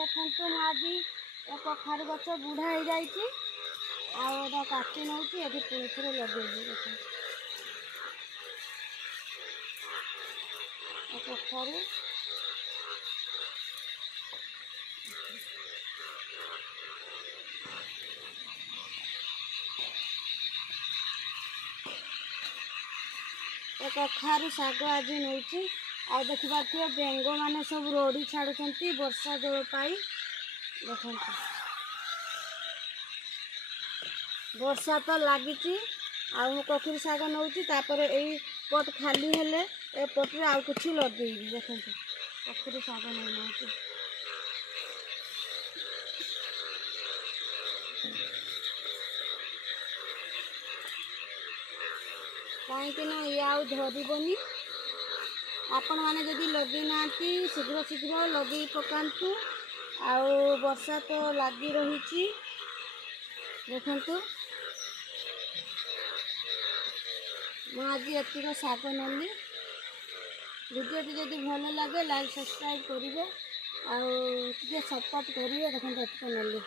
देखु आज कखारु गछ बुढ़ा हो जाए काटी नौ पुणी थे लगे देख कखारु कखारु शाग आज नौ आ देखिए बेंग मैंने सब रोड़ी छाड़ुंट वर्षा जल पाई देख वर्षा तो लगी कखुरी शाग नौ यही पट खाली हेले ए पटे आउ कुछ लगे देख कखुरी शाग नौ कहीं ये आउ धरबनी आपण मैंने जदि लगे ना शीघ्र शीघ्र लगे पकातु आउ वर्षा तो लगी रही देखु आज एतिक शाग नली भिडियोटी जदि भल लगे लाइक सब्सक्राइब करेंगे आउ सपोर्ट करेंगे देखो एतिक नली।